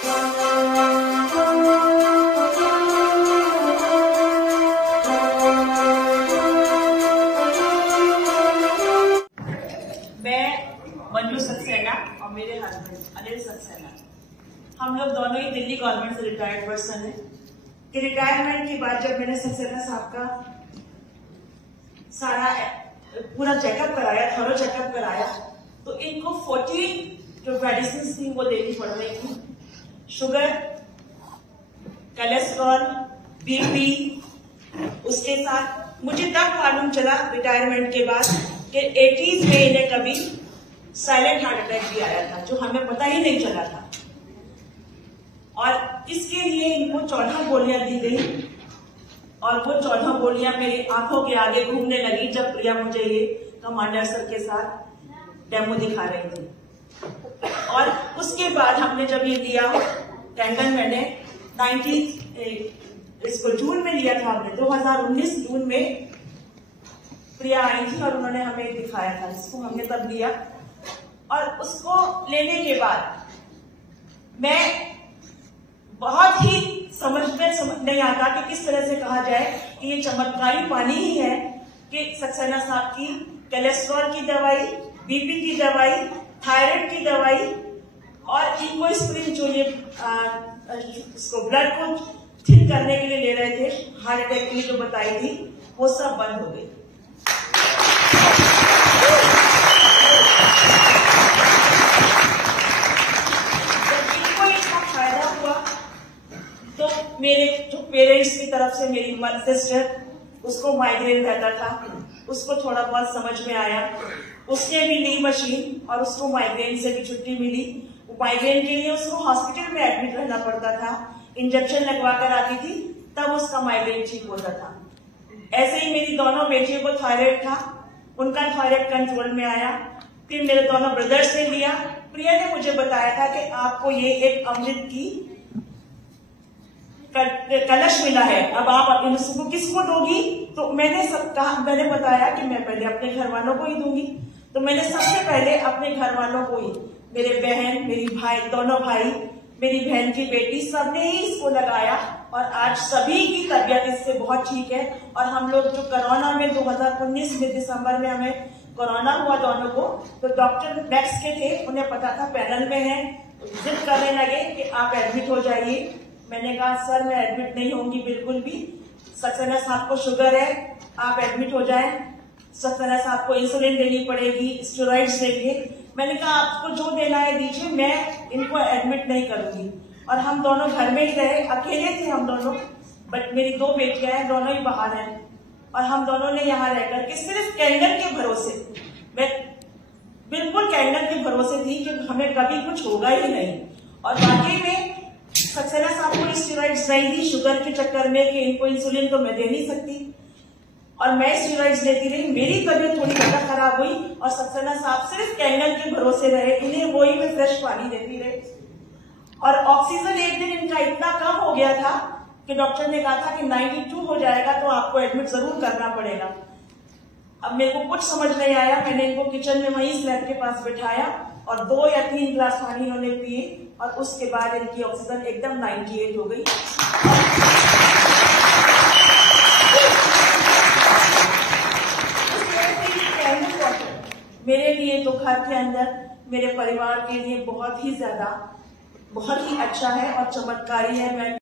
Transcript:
मंजू सक्सेना और मेरे हस्बैंड अनिल सक्सेना, हम लोग दोनों ही दिल्ली गवर्नमेंट से रिटायर्ड पर्सन है। कि रिटायरमेंट के बाद जब मैंने सक्सेना साहब का सारा पूरा चेकअप कराया, थोड़ा चेकअप कराया, तो इनको 14 जो मेडिसिन थी वो देनी पड़ रही थी। शुगर, कोलेस्ट्रॉल, बीपी, उसके साथ मुझे तब मालूम चला रिटायरमेंट के बाद कि 80s में इन्हें कभी साइलेंट हार्ट अटैक भी आया था, जो हमें पता ही नहीं चला था। और इसके लिए इनको 14 गोलियां दी गई और वो 14 गोलियां मेरी आंखों के आगे घूमने लगी जब प्रिया मुझे ये कमांडर सर के साथ डेमो दिखा रही थी। और उसके बाद हमने जब ये लिया कैंडन, मैंने 19 इसको जून में लिया था, हमने 2019 जून में प्रिया आई थी और उन्होंने हमें दिखाया था, इसको हमने तब लिया। और उसको लेने के बाद मैं बहुत ही समझ नहीं आता कि किस तरह से कहा जाए कि ये चमत्कारी पानी ही है कि सक्सेना साहब की कोलेस्ट्रॉल की दवाई, बीपी की दवाई, थायराइड की दवाई और इकोस्प्रिन जो ये इसको ब्लड को ठीक करने के लिए ले रहे थे, हार्ट अटैक के लिए जो बताई थी, वो सब बंद हो गई। तो मेरे जो पेरेंट्स की तरफ से मेरी सिस्टर, उसको माइग्रेन रहता था, उसको थोड़ा बहुत समझ में आया, उसने भी ली मशीन और उसको माइग्रेन से भी छुट्टी मिली। माइग्रेन के लिए उसको हॉस्पिटल में एडमिट रहना पड़ता था, इंजेक्शन लगवा कर आती थी, तब उसका माइग्रेन ठीक होता था। ऐसे ही मेरी दोनों बेटियों को थायराइड था, उनका थायराइड कंट्रोल में आया। फिर मेरे दोनों ब्रदर्स ने लिया। प्रिया ने मुझे बताया था कि आपको ये एक अमृत की कलश मिला है, अब आप इसको किसको दोगी? तो मैंने सब कहा, मैंने बताया कि मैं पहले अपने घर वालों को ही दूंगी। तो मैंने सबसे पहले अपने घर वालों को ही, मेरे बहन, मेरी भाई, दोनों भाई, मेरी बहन की बेटी, सबने ही इसको लगाया और आज सभी की तबीयत इससे बहुत ठीक है। और हम लोग जो कोरोना में 2019 में दिसंबर में हमें कोरोना हुआ दोनों को, तो डॉक्टर मैक्स के थे, उन्हें पता था पैनल में है, जिद करने लगे कि आप एडमिट हो जाइए। मैंने कहा सर मैं एडमिट नहीं होंगी बिल्कुल भी, सक्सेना साहब को शुगर है, आप एडमिट हो जाएं, सक्सेना साहब को इंसुलिन देनी पड़ेगी, स्टेरॉइड्स देंगे। मैंने कहा आपको जो देना है दीजिए, मैं इनको एडमिट नहीं करूंगी। और हम दोनों घर में ही रहे, अकेले थे हम दोनों, बट मेरी 2 बेटियां हैं, दोनों ही बाहर हैं और हम दोनों ने यहाँ रहकर के सिर्फ कैंडल के भरोसे, मैं बिल्कुल कैंडल के भरोसे थी कि हमें कभी कुछ होगा ही नहीं। और वाकई में सक्सेना साहब को स्टेरॉइड्स नहीं दी शुगर के चक्कर में कि इनको इंसुलिन तो मैं दे नहीं सकती, और मैं स्टेरॉइड्स देती रही। मेरी तबीयत थोड़ी ज्यादा खराब हुई और सक्सेना साहब सिर्फ कैंडल के भरोसे रहे, इन्हें वही में फ्रेश पानी देती रही। और ऑक्सीजन एक दिन इनका इतना कम हो गया था कि डॉक्टर ने कहा था कि 92 हो जाएगा तो आपको एडमिट जरूर करना पड़ेगा। अब मेरे को कुछ समझ नहीं आया, मैंने इनको किचन में वहीं स्लैब के पास बिठाया और 2 या 3 गिलास पानी इन्होंने पिए और उसके बाद इनकी ऑक्सीजन एकदम 98 हो गई। मेरे लिए तो घर के अंदर मेरे परिवार के लिए बहुत ही अच्छा है और चमत्कारी है। मैं